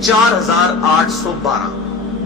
4812।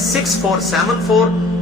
6474,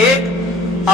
1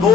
2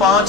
5,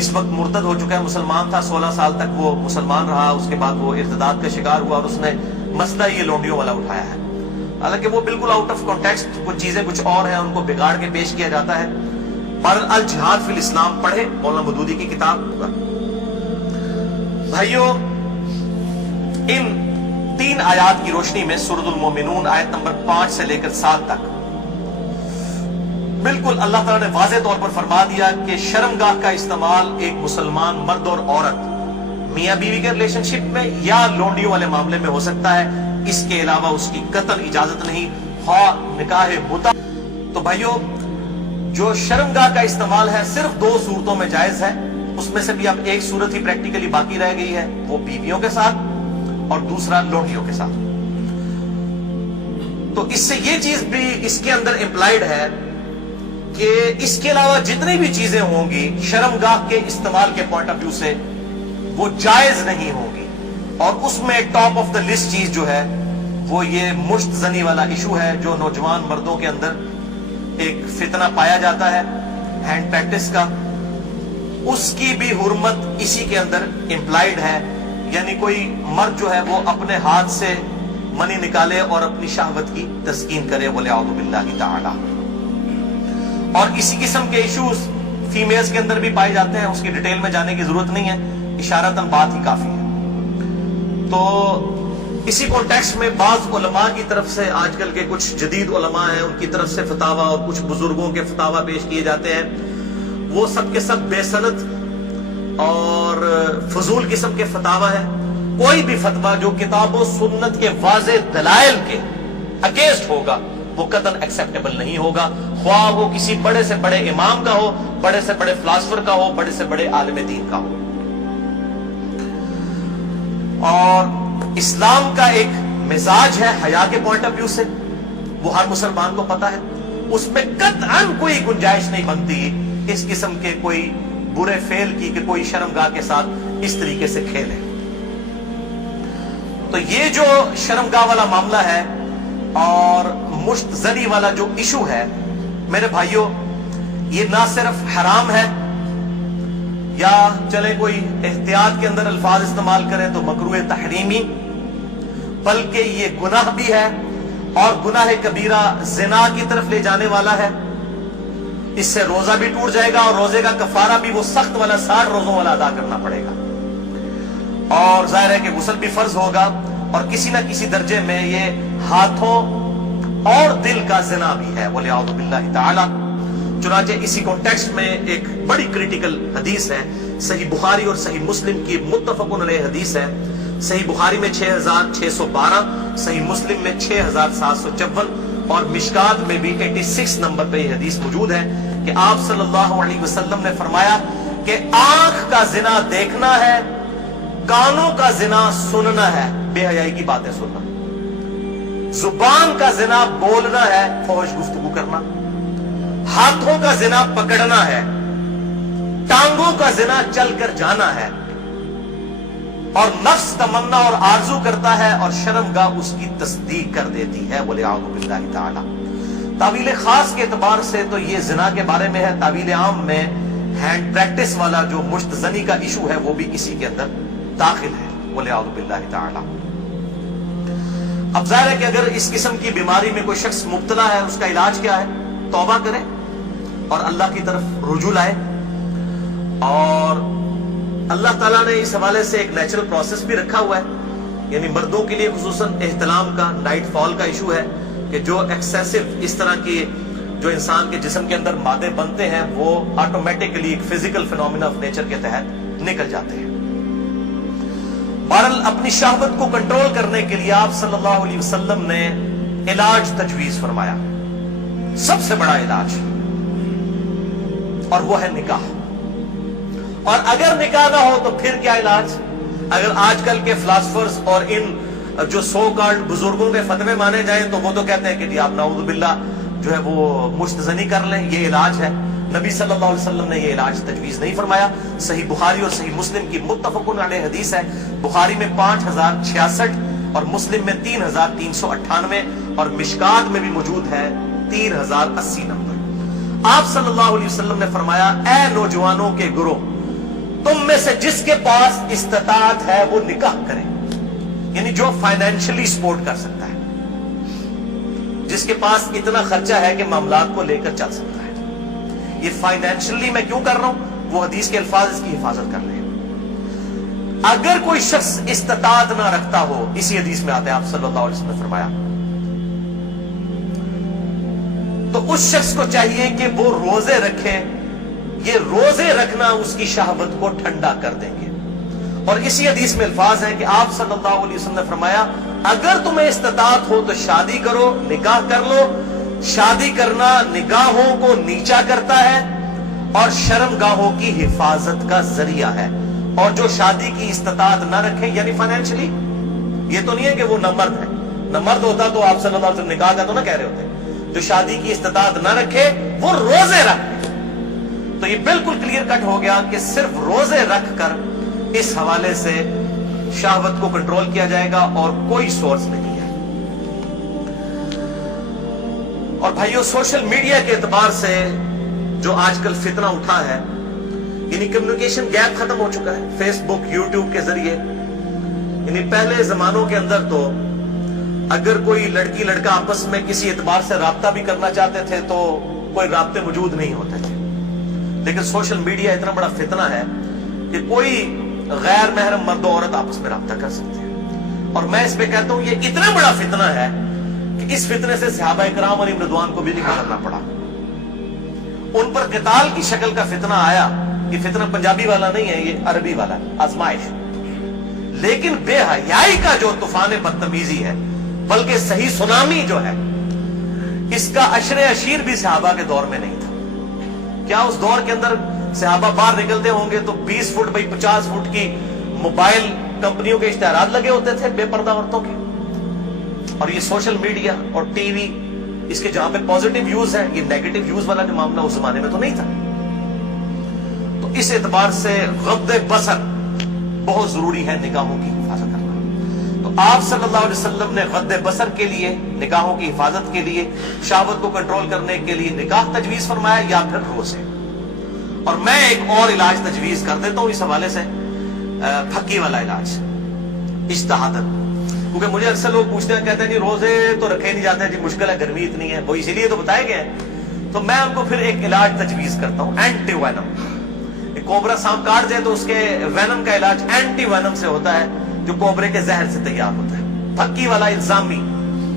اس وقت مرتد ہو چکا ہے، مسلمان تھا، 16 سال تک وہ مسلمان رہا، اس کے بعد وہ ارتداد کا شکار ہوا اور اس نے مسئلہ یہ لونڈیوں والا اٹھایا ہے، حالانکہ وہ بالکل آؤٹ آف کانٹیکسٹ، کچھ چیزیں کچھ اور ہیں، ان کو بگاڑ کے پیش کیا جاتا ہے۔ پر الجہاد فی الاسلام پڑھے مولانا مودودی کی کتاب۔ بھائیو، ان 3 آیات کی روشنی میں سورۃ المومنون آیت نمبر 5 سے لے کر 7 تک بالکل اللہ تعالیٰ نے واضح طور پر فرما دیا کہ شرمگاہ کا استعمال ایک مسلمان مرد اور عورت میاں بیوی کے ریلیشن شپ میں یا لونڈیوں والے معاملے میں ہو سکتا ہے، اس کے علاوہ اس کی قطعاً اجازت نہیں، خواہ نکاح متع۔ تو بھائیو، جو شرمگاہ کا استعمال ہے صرف 2 صورتوں میں جائز ہے، اس میں سے بھی اب ایک صورت ہی پریکٹیکلی باقی رہ گئی ہے، وہ بیویوں کے ساتھ اور دوسرا لونڈیوں کے ساتھ۔ تو اس سے یہ چیز بھی اس کے اندر امپلائیڈ ہے کہ اس کے علاوہ جتنی بھی چیزیں ہوں گی شرمگاہ کے استعمال کے پوائنٹ آف ویو سے وہ جائز نہیں ہوں گی، اور اس میں ٹاپ آف دا لسٹ چیز جو ہے وہ یہ مشت زنی والا ایشو ہے، جو نوجوان مردوں کے اندر ایک فتنہ پایا جاتا ہے ہینڈ پریکٹس کا، اس کی بھی حرمت اسی کے اندر امپلائیڈ ہے، یعنی کوئی مرد جو ہے وہ اپنے ہاتھ سے منی نکالے اور اپنی شہوت کی تسکین کرے، وَلِعَوْذُ بِاللَّهِ تَعَالَى۔ اور اسی قسم کے ایشوز فیمیلز کے اندر بھی پائے جاتے ہیں، اس کی ڈیٹیل میں جانے کی ضرورت نہیں ہے، اشارتاً بات ہی کافی ہے۔ تو اسی کانٹیکسٹ میں بعض علماء کی طرف سے، آج کل کے کچھ جدید علماء ہیں، ان کی طرف سے فتاویٰ اور کچھ بزرگوں کے فتاویٰ پیش کیے جاتے ہیں، وہ سب کے سب بے سند اور فضول قسم کے فتاویٰ ہیں۔ کوئی بھی فتویٰ جو کتاب و سنت کے واضح دلائل کے اگینسٹ ہوگا وہ قطعاً ایکسیپٹیبل نہیں ہوگا، خواہ وہ کسی بڑے سے بڑے امام کا ہو، بڑے سے بڑے فلاسفر کا ہو، بڑے سے بڑے عالم دین کا ہو۔ اور اسلام کا ایک مزاج ہے حیا کے پوائنٹ آف ویو سے، وہ ہر مسلمان کو پتا ہے، اس میں قطعاً کوئی گنجائش نہیں بنتی اس قسم کے کوئی برے فعل کی کہ کوئی شرمگاہ کے ساتھ اس طریقے سے کھیلے۔ تو یہ جو شرمگاہ والا معاملہ ہے اور مشت زنی والا جو ایشو ہے میرے بھائیوں، یہ نہ صرف حرام ہے یا چلے کوئی احتیاط کے اندر الفاظ استعمال کریں تو مکروہ تحریمی، بلکہ یہ گناہ بھی ہے، اور گناہ کبیرہ زنا کی طرف لے جانے والا ہے۔ اس سے روزہ بھی ٹوٹ جائے گا اور روزے کا کفارہ بھی وہ سخت والا 60 روزوں والا ادا کرنا پڑے گا، اور ظاہر ہے کہ غسل بھی فرض ہوگا، اور کسی نہ کسی درجے میں یہ ہاتھوں اور دل کا زنا بھی ہے، وَلِعَوْذُ بِاللَّهِ تَعَالَى۔ چنانچہ اسی کانٹیکسٹ میں ایک بڑی کریٹیکل حدیث ہے، صحیح بخاری اور صحیح مسلم کی متفق علیہ حدیث ہے، صحیح بخاری میں 6612، صحیح مسلم میں 6754 اور مشکات میں بھی 86 نمبر پہ یہ حدیث موجود ہے کہ آپ صلی اللہ علیہ وسلم نے فرمایا کہ آنکھ کا زنا دیکھنا ہے، کانوں کا زنا سننا ہے، بے حیائی کی باتیں سننا، زبان کا زنا بولنا ہے، فحش گفتگو کرنا، ہاتھوں کا زنا پکڑنا ہے، ٹانگوں کا زنا چل کر جانا ہے، اور نفس تمنا اور آرزو کرتا ہے اور شرمگاہ اس کی تصدیق کر دیتی ہے، وَلِعَوْذُ بِاللَّهِ تَعَالَى۔ تعویل خاص کے اعتبار سے تو یہ زنا کے بارے میں ہے، تعویل عام میں ہینڈ پریکٹس والا جو مشت زنی کا ایشو ہے وہ بھی اسی کے اندر داخل ہے، وَلِعَوْذُ بِاللَّهِ تَعَالَى۔ اب ظاہر ہے کہ اگر اس قسم کی بیماری میں کوئی شخص مبتلا ہے، اس کا علاج کیا ہے؟ توبہ کرے اور اللہ کی طرف رجوع لائے، اور اللہ تعالیٰ نے اس حوالے سے ایک نیچرل پروسیس بھی رکھا ہوا ہے، یعنی مردوں کے لیے خصوصاً احتلام کا، نائٹ فال کا ایشو ہے کہ جو ایکسیسو اس طرح کی جو انسان کے جسم کے اندر مادے بنتے ہیں وہ آٹومیٹکلی ایک فزیکل فینومینا آف نیچر کے تحت نکل جاتے ہیں۔ بہرحال اپنی شہوت کو کنٹرول کرنے کے لیے آپ صلی اللہ علیہ وسلم نے علاج تجویز فرمایا، سب سے بڑا علاج، اور وہ ہے نکاح۔ اور اگر نکاح نہ ہو تو پھر کیا علاج؟ اگر آج کل کے فلاسفرز اور ان جو سو کالڈ بزرگوں کے فتوے مانے جائیں تو وہ تو کہتے ہیں کہ جی آپ نعوذ باللہ جو ہے وہ مشتزنی کر لیں، یہ علاج ہے۔ نبی صلی اللہ علیہ وسلم نے یہ علاج تجویز نہیں فرمایا۔ صحیح بخاری اور صحیح مسلم کی متفق علیہ حدیث ہے، بخاری میں 5066 اور مسلم میں 3398 اور مشکات میں بھی موجود ہے 3080 نمبر۔ آپ صلی اللہ علیہ وسلم نے فرمایا، اے نوجوانوں کے گروہ، تم میں سے جس کے پاس استطاعت ہے وہ نکاح کرے، یعنی جو فائنینشلی سپورٹ کر سکتا ہے، جس کے پاس اتنا خرچہ ہے کہ معاملات کو لے کر چل سکتا ہے۔ یہ فائنینشلی میں کیوں کر رہا ہوں؟ وہ حدیث کے الفاظ اس کی حفاظت کر رہے ہیں۔ اگر کوئی شخص استطاعت نہ رکھتا ہو، اسی حدیث میں آتے ہیں آپ صلی اللہ علیہ وسلم نے فرمایا، تو اس شخص کو چاہیے کہ وہ روزے رکھے۔ یہ روزے رکھنا اس کی شہوت کو ٹھنڈا کر دیں گے۔ اور اسی حدیث میں الفاظ ہیں کہ آپ صلی اللہ علیہ وسلم نے فرمایا، اگر تمہیں استطاعت ہو تو شادی کرو، نکاح کر لو۔ شادی کرنا نگاہوں کو نیچا کرتا ہے اور شرمگاہوں کی حفاظت کا ذریعہ ہے۔ اور جو شادی کی استطاعت نہ رکھے، یعنی فائنینشلی، یہ تو نہیں ہے کہ وہ نہ مرد ہے، نہ مرد ہوتا تو آپ صلی اللہ علیہ وسلم نکاح کا تو نہ کہہ رہے ہوتے۔ جو شادی کی استطاعت نہ رکھے وہ روزے رکھے۔ تو یہ بالکل کلیئر کٹ ہو گیا کہ صرف روزے رکھ کر اس حوالے سے شہوت کو کنٹرول کیا جائے گا اور کوئی سورس نہیں ہے۔ اور بھائیو، سوشل میڈیا کے اعتبار سے جو آج کل فتنہ اٹھا ہے، یعنی کمیونیکیشن گیپ ختم ہو چکا ہے فیس بک، یوٹیوب کے ذریعے۔ یعنی پہلے زمانوں کے اندر تو اگر کوئی لڑکی لڑکا آپس میں کسی اعتبار سے رابطہ بھی کرنا چاہتے تھے تو کوئی رابطے موجود نہیں ہوتے تھے، لیکن سوشل میڈیا اتنا بڑا فتنہ ہے کہ کوئی غیر محرم مرد و عورت آپس میں رابطہ کر سکتے ہیں۔ اور میں اس پہ کہتا ہوں یہ اتنا بڑا فتنہ ہے کہ اس فتنے سے صحابہ کرام علیہم رضوان کو بھی نہیں گزرنا پڑا۔ ان پر قتال کی شکل کا فتنہ آیا۔ یہ فتنہ پنجابی والا نہیں ہے، یہ عربی والا ہے، آزمائش۔ لیکن بے حیائی کا جو طوفان بدتمیزی ہے، بلکہ صحیح سونامی جو ہے، اس کا عشر عشیر بھی صحابہ کے دور میں نہیں تھا۔ کیا اس دور کے اندر صحابہ باہر نکلتے ہوں گے تو 20 فٹ بائی 50 فٹ کی موبائل کمپنیوں کے اشتہارات لگے ہوتے تھے بے پردہ عورتوں کے؟ اور یہ سوشل میڈیا اور ٹی وی، اس کے جہاں پہ پازیٹیو یوز ہے، یہ نیگیٹو یوز والا جو معاملہ اس زمانے میں تو نہیں تھا۔ تو اس اعتبار سے غض بصر بہت ضروری ہے، نگاہوں کی حفاظت کرنا۔ تو آپ صلی اللہ علیہ وسلم نے غض بصر کے لیے، نگاہوں کی حفاظت کے لیے، شہوت کو کنٹرول کرنے کے لیے نکاح تجویز فرمایا یا پھر روزے۔ اور میں ایک اور علاج تجویز کر دیتا ہوں اس حوالے سے، پھکی والا علاج، اجتہاداً۔ کیونکہ مجھے اکثر لوگ پوچھتے ہیں، کہتے ہیں جی روزے تو رکھے نہیں جاتے، جی مشکل ہے، گرمی اتنی ہے، وہ اسی لیے تو بتائے گئے ہیں۔ تو میں ان کو پھر ایک علاج تجویز کرتا ہوں، اینٹی وینم۔ کوبرا سانپ کاٹ جائے تو اس کے وینم کا علاج اینٹی وینم سے ہوتا ہے، جو کوبرے کے زہر سے تیار ہوتا ہے۔ پھکی والا الزامی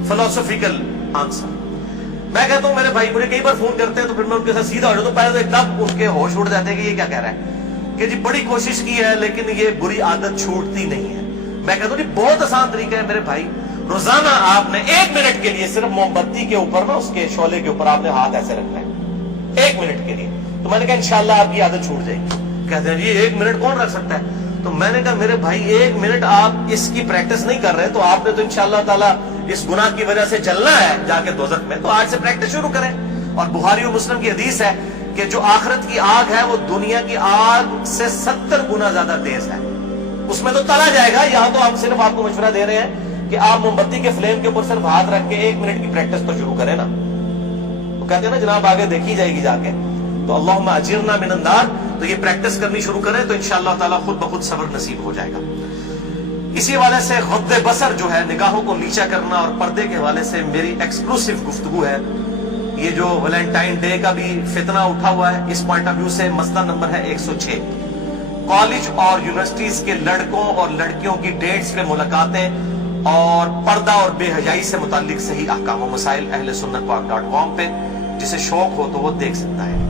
فلسفیکل آنسر۔ میں کہتا ہوں میرے بھائی مجھے کئی بار فون کرتے ہیں تو پھر میں ان کے ساتھ سیدھا ہو جاتا ہوں، پہلے تو ایک دم ان کے ہوش اڑ جاتے ہیں کہ یہ کیا کہہ رہا ہے، کہ جی بڑی کوشش کی ہے لیکن یہ بری عادت چھوٹتی نہیں ہے۔ میں کہتا ہوں جی بہت آسان طریقہ ہے میرے بھائی، روزانہ آپ نے 1 منٹ کے لیے صرف موم بتی کے اوپر نا، اس کے شعلے کے اوپر آپ نے ہاتھ ایسے رکھنا ہے 1 منٹ کے لیے۔ تو میں نے کہا انشاءاللہ آپ کی عادت چھوٹ جائے گی۔ کہتے ہیں جی 1 منٹ کون رکھ سکتا ہے؟ تو میں نے کہا میرے بھائی 1 منٹ آپ اس کی پریکٹس نہیں کر رہے تو آپ نے تو انشاءاللہ تعالیٰ اس گناہ کی وجہ سے جلنا ہے جا کے دوزخ میں، تو آج سے پریکٹس شروع کریں۔ اور بخاری و مسلم کی حدیث ہے کہ جو آخرت کی آگ ہے وہ دنیا کی آگ سے 70 گنا زیادہ تیز ہے، اس میں تو تلا جائے گا۔ یہاں تو ہم صرف آپ کو مشورہ دے رہے ہیں کہ آپ موم بتی کے فلیم کے اوپر صرف ہاتھ رکھ کے 1 منٹ کی پریکٹس تو شروع کریں نا۔ تو کہتے ہیں نا جناب آگے دیکھی جائے گی جا کے، تو اللہم اجرنا من النار، تو یہ پریکٹس کرنی شروع کریں تو انشاءاللہ تعالیٰ خود بخود صبر نصیب ہو جائے گا۔ اسی حوالے سے غض بصر جو ہے، نگاہوں کو نیچا کرنا، اور پردے کے حوالے سے میری ایکسکلوسیو گفتگو ہے۔ یہ جو ویلنٹائن ڈے کا بھی فتنہ اٹھا ہوا ہے، اس پوائنٹ آف ویو سے مسئلہ نمبر ہے 106، کالج اور یونیورسٹیز کے لڑکوں اور لڑکیوں کی ڈیٹس پہ ملاقاتیں اور پردہ اور بے حیائی سے متعلق صحیح احکام و مسائل اہل سنت پاک .com پہ، جسے شوق ہو تو وہ دیکھ سکتا ہے۔